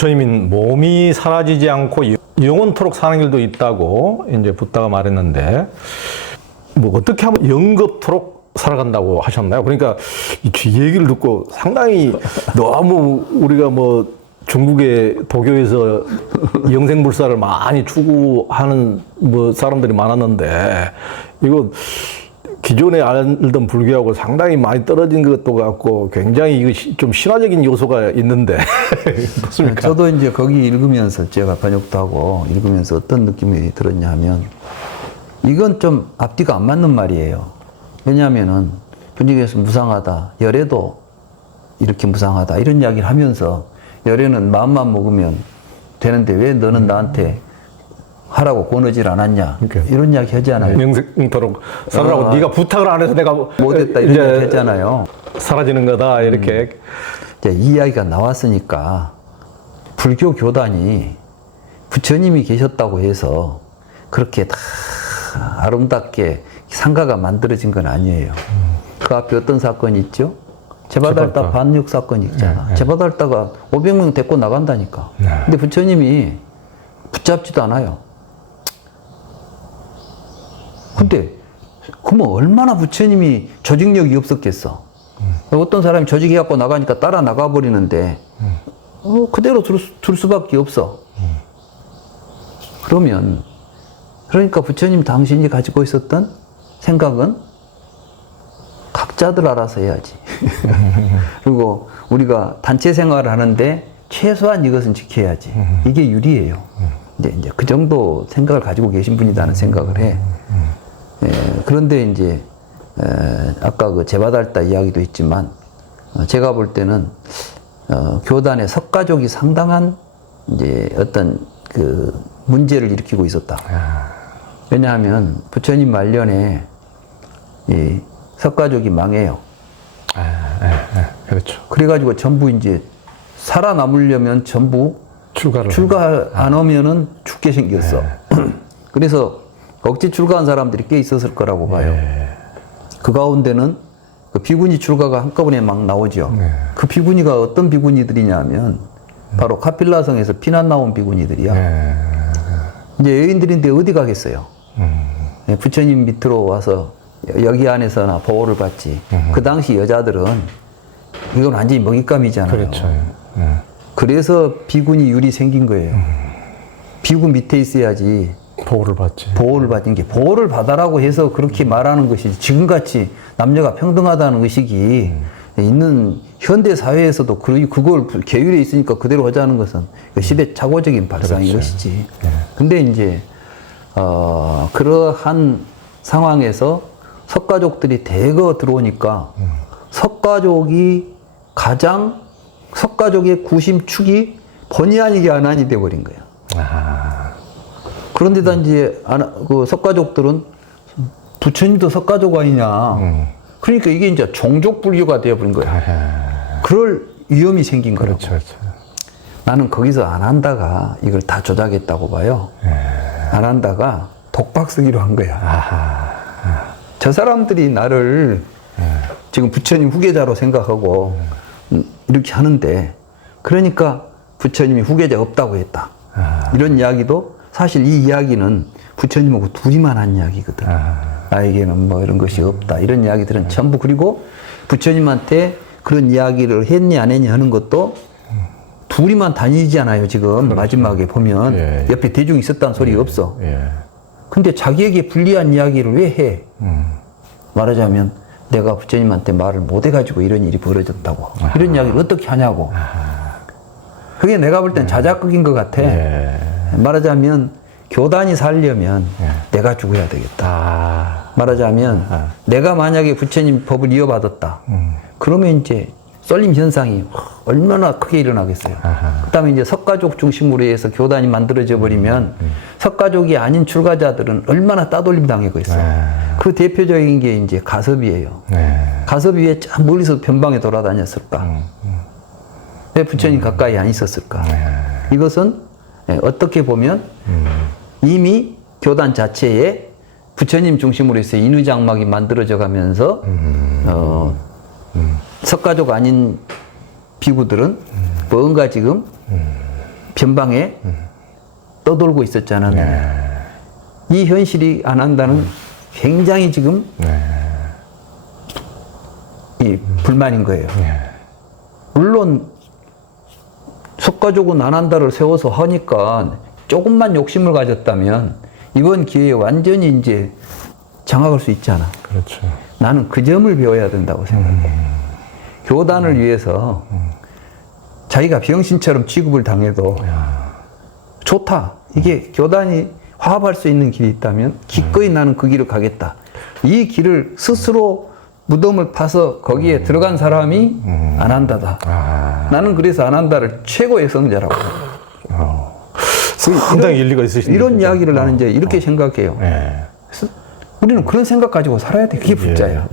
부처님은 몸이 사라지지 않고 영원토록 사는 길도 있다고 이제 붓다가 말했는데, 뭐 어떻게 하면 영겁토록 살아간다고 하셨나요? 그러니까 이 얘기를 듣고 상당히 너무 우리가 뭐 중국의 도교에서 영생불사를 많이 추구하는 뭐 사람들이 많았는데, 이거 기존에 알던 불교하고 상당히 많이 떨어진 것도 같고 굉장히 이거 좀 신화적인 요소가 있는데 어떻습니까? 저도 이제 거기 읽으면서 제가 번역도 하고 읽으면서 어떤 느낌이 들었냐 하면, 이건 좀 앞뒤가 안 맞는 말이에요. 왜냐하면은 분위기에서 무상하다, 열애도 이렇게 무상하다 이런 이야기를 하면서, 열애는 마음만 먹으면 되는데 왜 너는 나한테 하라고 권하질 않았냐, 그러니까. 이런 이야기 하잖아요. 영생토록 살아라고 네가 부탁을 안 해서 내가 못했다 이런 이야기 하잖아요. 사라지는 거다 이렇게. 이제 이 이야기가 나왔으니까 불교 교단이 부처님이 계셨다고 해서 그렇게 다 아름답게 상가가 만들어진 건 아니에요. 그 앞에 어떤 사건이 있죠? 제바달타 반역 사건이 있잖아. 네. 제바달타가 500명 데리고 나간다니까. 네. 근데 부처님이 붙잡지도 않아요. 근데 그러면 얼마나 부처님이 조직력이 없었겠어. 어떤 사람이 조직해갖고 나가니까 따라 나가버리는데 그대로 둘 수밖에 없어. 그러니까 부처님 당신이 가지고 있었던 생각은 각자들 알아서 해야지. 그리고 우리가 단체 생활을 하는데 최소한 이것은 지켜야지. 이게 유리해요. 이제 그 정도 생각을 가지고 계신 분이라는 생각을 해. 그런데 이제 아까 그 제바달타 이야기도 있지만, 제가 볼 때는 교단의 석가족이 상당한 이제 어떤 그 문제를 일으키고 있었다. 왜냐하면 부처님 말년에 이 석가족이 망해요. 그렇죠. 그래가지고 전부 이제 살아남으려면 전부 출가 안 하면은 죽게 생겼어. 그래서 억지 출가한 사람들이 꽤 있었을 거라고 봐요. 그 가운데는 그 비구니 출가가 한꺼번에 막 나오죠. 그 비구니가 어떤 비구니들이냐면 바로 카필라성에서 피난 나온 비구니들이야. 이제 여인들인데 어디 가겠어요? 부처님 밑으로 와서 여기 안에서나 보호를 받지. 그 당시 여자들은 이건 완전히 먹잇감이잖아요. 그렇죠. 그래서 비구니 율이 생긴 거예요. 비구 밑에 있어야지 보호를 받지. 보호를 받는 게, 보호를 받아라고 해서 그렇게 말하는 것이, 지금같이 남녀가 평등하다는 의식이 있는 현대 사회에서도 그걸 계율에 있으니까 그대로 하자는 것은 시대착오적인 발상인 그렇죠. 것이지. 근데 이제 그러한 상황에서 석가족들이 대거 들어오니까 석가족의 구심축이 본의 아니게 안한이 돼버린 거예요. 그런데다 이제 그 석가족들은 부처님도 석가족 아니냐. 그러니까 이게 이제 종족 불교가 되어버린 거야. 그럴 위험이 생긴 거라고. 그렇죠. 나는 거기서 안 한다가 이걸 다 조작했다고 봐요. 안 한다가 독박 쓰기로 한 거야. 저 사람들이 나를 지금 부처님 후계자로 생각하고 이렇게 하는데, 그러니까 부처님이 후계자 없다고 했다. 이런 이야기도, 사실 이 이야기는 부처님하고 둘이만 한 이야기거든. 나에게는 뭐 이런 것이 없다. 이런 이야기들은 전부, 그리고 부처님한테 그런 이야기를 했니 안 했니 하는 것도 둘이만 다니잖아요. 지금 그렇죠. 마지막에 보면 옆에 대중이 있었다는 소리가 없어. 근데 자기에게 불리한 이야기를 왜 해? 말하자면 내가 부처님한테 말을 못 해가지고 이런 일이 벌어졌다고. 이런 이야기를 어떻게 하냐고. 그게 내가 볼 땐 자작극인 것 같아. 말하자면 교단이 살려면 내가 죽어야 되겠다. 말하자면 내가 만약에 부처님 법을 이어받았다. 그러면 이제 썰림 현상이 얼마나 크게 일어나겠어요. 그 다음에 이제 석가족 중심으로 해서 교단이 만들어져 버리면 석가족이 아닌 출가자들은 얼마나 따돌림 당하겠어요. 그 대표적인 게 이제 가섭이에요. 가섭이 왜 참 멀리서 변방에 돌아다녔을까? 왜 부처님 가까이 안 있었을까? 이것은 어떻게 보면 이미 교단 자체에 부처님 중심으로 해서 인의장막이 만들어져 가면서 석가족 아닌 비구들은 뭔가 지금 전방에 떠돌고 있었잖아요. 이 현실이 안 한다는 굉장히 지금 이 불만인 거예요. 물론 석가족은 안 한다를 세워서 하니까 조금만 욕심을 가졌다면 이번 기회에 완전히 이제 장악할 수 있잖아. 그렇죠. 나는 그 점을 배워야 된다고 생각해. 교단을 위해서 자기가 병신처럼 취급을 당해도 좋다. 이게 교단이 화합할 수 있는 길이 있다면 기꺼이 나는 그 길을 가겠다. 이 길을 스스로 무덤을 파서 거기에 들어간 사람이 안 한다다. 나는 그래서 안 한다를 최고의 성자라고. 상당히 일리가 있으신데. 이런 이야기를 나는 이제 이렇게 생각해요. 그래서 우리는 그런 생각 가지고 살아야 돼. 그게 불자야.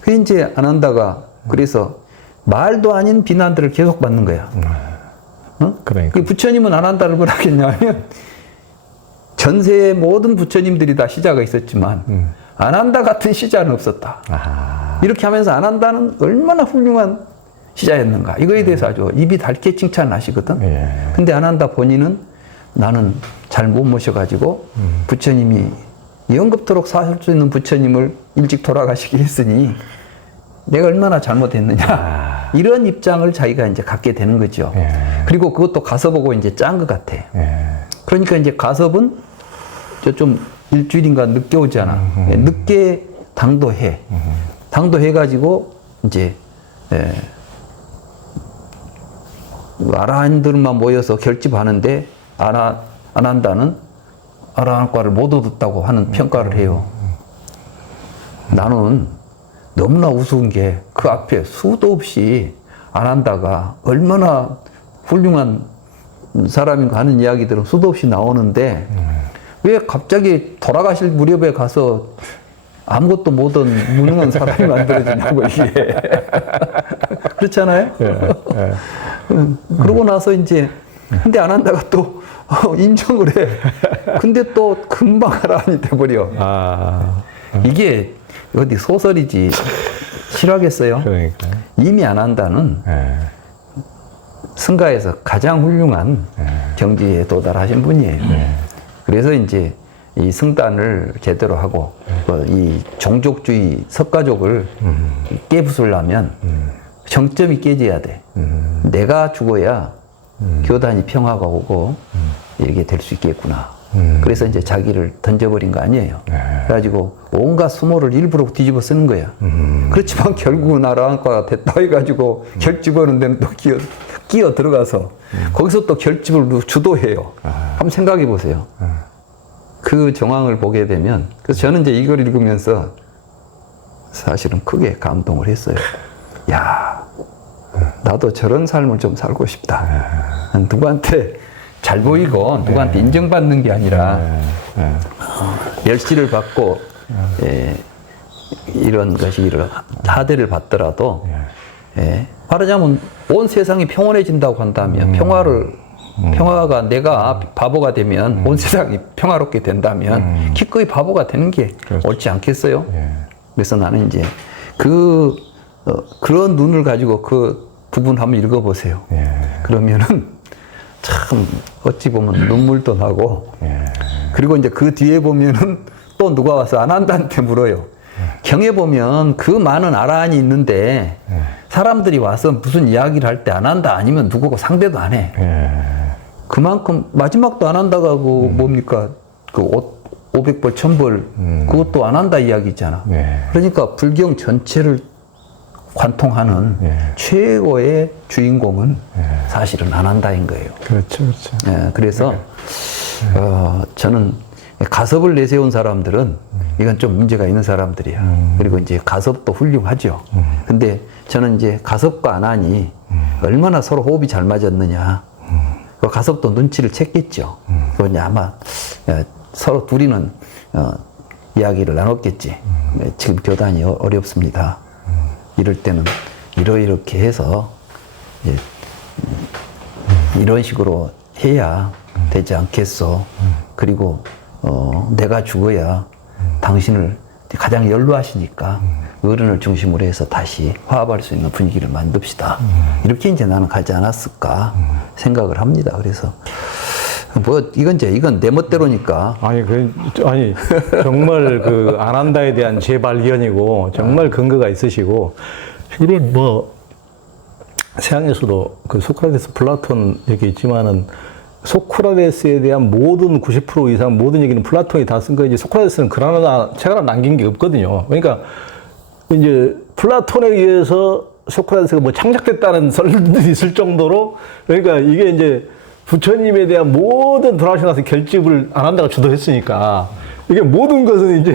그게 이제 안 한다가 그래서 말도 아닌 비난들을 계속 받는 거야. 그러니까. 부처님은 안 한다를 뭘 하겠냐면 전세의 모든 부처님들이 다 시자가 있었지만 안 한다 같은 시자는 없었다. 이렇게 하면서 안 한다는 얼마나 훌륭한 시자였는가. 이거에 대해서 아주 입이 닳게 칭찬을 하시거든. 근데 안 한다 본인은 나는 잘 못 모셔가지고 부처님이 영겁토록 사실 수 있는 부처님을 일찍 돌아가시게 했으니 내가 얼마나 잘못했느냐. 이런 입장을 자기가 이제 갖게 되는 거죠. 그리고 그것도 가섭하고 이제 짠 것 같아. 그러니까 이제 가섭은 좀 일주일인가 늦게 오잖아. 늦게 당도해. 당도해가지고 이제 아라한들만 모여서 결집하는데 안 한다는 아라한과를 못 얻었다고 하는 평가를 해요. 나는 너무나 우스운 게 그 앞에 수도 없이 안 한다가 얼마나 훌륭한 사람인가 하는 이야기들은 수도 없이 나오는데 왜 갑자기 돌아가실 무렵에 가서 아무것도 못한 무능한 사람이 만들어지냐고 이게. 그렇잖아요? 그러고 나서 이제 근데 안 한다가 또 인정을 해. 근데 또 금방 아라한이 돼버려. 이게 어디 소설이지 싫어하겠어요? 그러니까. 이미 안 한다는 승가에서 가장 훌륭한 경지에 도달하신 분이에요. 그래서 이제 이 승단을 제대로 하고 이 종족주의 석가족을 깨부수려면 정점이 깨져야 돼. 내가 죽어야 교단이 평화가 오고 이렇게 될 수 있겠구나. 그래서 이제 자기를 던져버린 거 아니에요. 그래가지고 온갖 수모를 일부러 뒤집어 쓰는 거야. 그렇지만 결국은 아라한과가 됐다 해가지고 결집하는 데는 또 끼어 들어가서 거기서 또 결집을 주도해요. 한번 생각해 보세요. 그 정황을 보게 되면 그래서 저는 이제 이걸 읽으면서 사실은 크게 감동을 했어요. 야, 나도 저런 삶을 좀 살고 싶다. 누구한테 잘 보이고 누구한테 인정받는 게 아니라 멸시를 받고 이런 것이 하대를 받더라도 말하자면 온 세상이 평온해진다고 한다면 평화가 내가 바보가 되면 온 세상이 평화롭게 된다면 기꺼이 바보가 되는 게 옳지 않겠어요? 그래서 나는 이제 그런 눈을 가지고 그 부분 한번 읽어보세요. 그러면은 참 어찌 보면 눈물도 나고 그리고 이제 그 뒤에 보면은 또 누가 와서 안 한다한테 물어요. 경에 보면 그 많은 아라한이 있는데 사람들이 와서 무슨 이야기를 할 때 안 한다 아니면 누구고 상대도 안 해. 그만큼 마지막도 안 한다고 하고 뭡니까 그 500벌 1000벌 그것도 안 한다 이야기잖아. 그러니까 불경 전체를 관통하는 최고의 주인공은 사실은 안 한다인 거예요. 그렇죠, 그렇죠. 그래서 저는 가섭을 내세운 사람들은 이건 좀 문제가 있는 사람들이야. 그리고 이제 가섭도 훌륭하죠. 근데 저는 이제 가섭과 안한이 얼마나 서로 호흡이 잘 맞았느냐. 그 가섭도 눈치를 챘겠죠. 그건 아마 서로 둘이는 이야기를 나눴겠지. 지금 교단이 어렵습니다. 이럴 때는 이렇게 해서 이제 이런 식으로 해야 되지 않겠어. 그리고 내가 죽어야 당신을 가장 연로하시니까 어른을 중심으로 해서 다시 화합할 수 있는 분위기를 만듭시다. 이렇게 이제 나는 가지 않았을까 생각을 합니다. 그래서 뭐 이건 내 멋대로니까. 아니 정말 그 안 한다에 대한 재발견이고 정말 근거가 있으시고 이런 뭐 서양에서도 그 소크라테스, 플라톤 이렇게 있지만은 소크라테스에 대한 모든 90% 이상 모든 얘기는 플라톤이 다 쓴 거지 소크라테스는 글 하나 책 하나 남긴 게 없거든요. 그러니까 이제 플라톤에 의해서 소크라테스가 뭐 창작됐다는 설들이 있을 정도로 그러니까 이게 이제 부처님에 대한 모든 돌아가시고 나서 결집을 아난다가 주도했으니까 이게 모든 것은 이제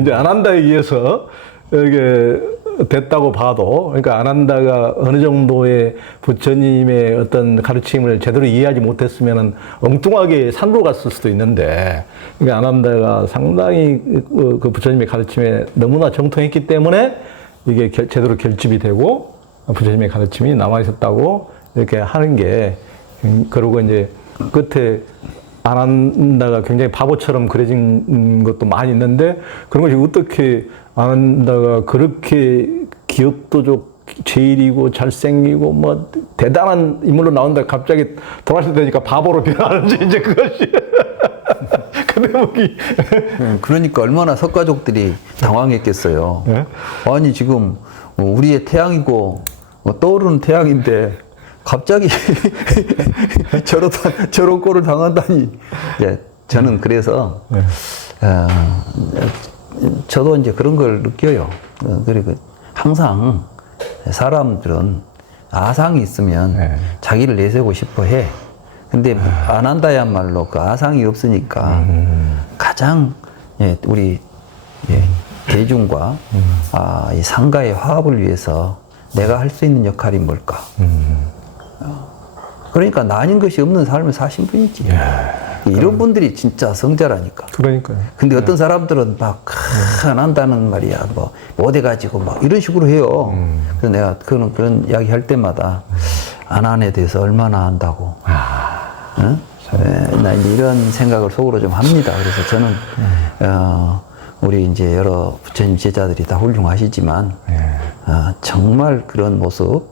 이제 아난다에 의해서 이게 됐다고 봐도 그러니까 아난다가 어느 정도의 부처님의 어떤 가르침을 제대로 이해하지 못했으면은 엉뚱하게 산으로 갔을 수도 있는데 그러니까 아난다가 상당히 그 부처님의 가르침에 너무나 정통했기 때문에 이게 제대로 결집이 되고 부처님의 가르침이 남아 있었다고 이렇게 하는 게 그리고 이제 끝에 아난다가 굉장히 바보처럼 그려진 것도 많이 있는데 그런 것이 어떻게 아난다가 그렇게 기억도 좋고 제일이고 잘생기고 뭐 대단한 인물로 나온다 갑자기 돌아가실 때니까 바보로 변하는지 이제 그것이 그 대목이 그러니까 얼마나 석가족들이 당황했겠어요. 네? 아니 지금 우리의 태양이고 떠오르는 태양인데 갑자기 저런 꼴을 당한다니. 예, 저는 그래서 저도 이제 그런 걸 느껴요. 그리고 항상 사람들은 아상이 있으면 자기를 내세우고 싶어 해. 근데 안 한다야말로 그 아상이 없으니까 가장 우리 대중과 이 상가의 화합을 위해서 내가 할 수 있는 역할이 뭘까? 그러니까 나 아닌 것이 없는 삶을 사신 분이지. 이런 분들이 진짜 성자라니까. 그러니까요. 근데 어떤 사람들은 막 안 한다는 말이야. 뭐 못해가지고 막 이런 식으로 해요. 그래서 내가 그런 이야기 할 때마다 안 한에 대해서 얼마나 안다고. 응? 나 이제 이런 생각을 속으로 좀 합니다. 그래서 저는 우리 이제 여러 부처님 제자들이 다 훌륭하시지만 정말 그런 모습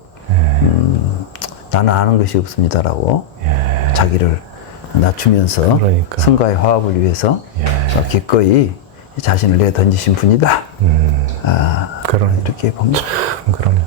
나는 아는 것이 없습니다라고 자기를 낮추면서 그러니까. 성가의 화합을 위해서 기꺼이 자신을 내던지신 분이다. 그러네. 이렇게 봅니다. 그럼요.